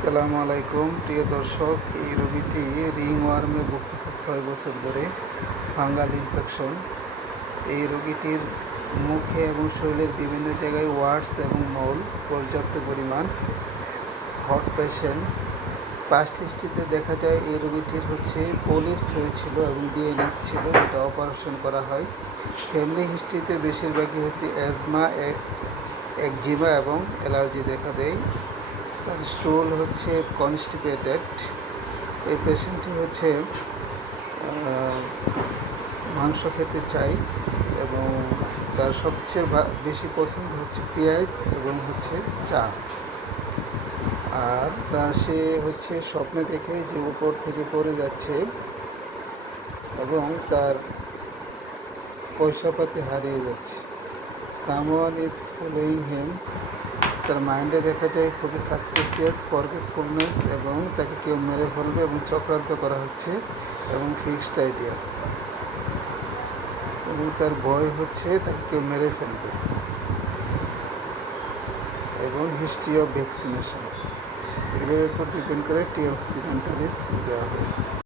আসসালামু আলাইকুম প্রিয় দর্শক। এই রোগীটি রিংওয়ার্মে ভুগতেছে 6 বছর ধরে, ফাঙ্গাল ইনফেকশন। এই রোগীটির মুখে এবং শরীরের বিভিন্ন জায়গায় ওয়ার্ডস এবং মল পর্যাপ্ত পরিমাণ। Hot patient. পাস্ট হিস্ট্রিতে দেখা যায় এই রোগীটির পলিপস হয়েছিল এবং ডিএনএস ছিল, যেটা অপারেশন করা হয়। ফ্যামিলি হিস্ট্রিতে বেশিরভাগই অ্যাজমা, একজিমা এবং অ্যালার্জি দেখা দেয়। তার স্টুল কনস্টিপেটেড। এই পেশেন্টটি মাংস খেতে চাই এবং তার সবচেয়ে বেশি পছন্দ পেঁয়াজ এবং চা। আর সে স্বপ্নে দেখে যে উপর থেকে পড়ে যাচ্ছে এবং তার পয়সাপাতি হারিয়ে যাচ্ছে। সামওয়ান ইজ ফলোয়িং হিম। তার মাইন্ডে দেখা যায় খুবই সাসপিসিয়াস, ফরগেটফুলনেস এবং তাকে কেউ মেরে ফেলবে এবং চক্রান্ত করা হচ্ছে এবং ফিক্সড আইডিয়া, এবং তার ভয় তাকে কেউ মেরে ফেলবে এবং হিস্ট্রি অফ ভ্যাকসিনেশন। এগুলোর উপর ডিপেন্ড করে টিঅক্সিডেন্টালিস দেওয়া হয়।